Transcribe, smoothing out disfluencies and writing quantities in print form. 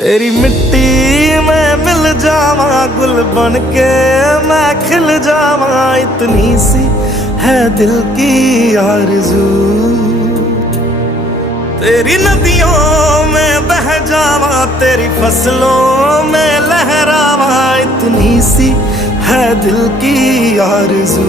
तेरी मिट्टी में मिल जावा, गुल बन के मैं खिल जावा, इतनी सी है दिल की आरज़ू। तेरी नदियों में बह जावा, तेरी फसलों में लहरावा, इतनी सी है दिल की आरज़ू।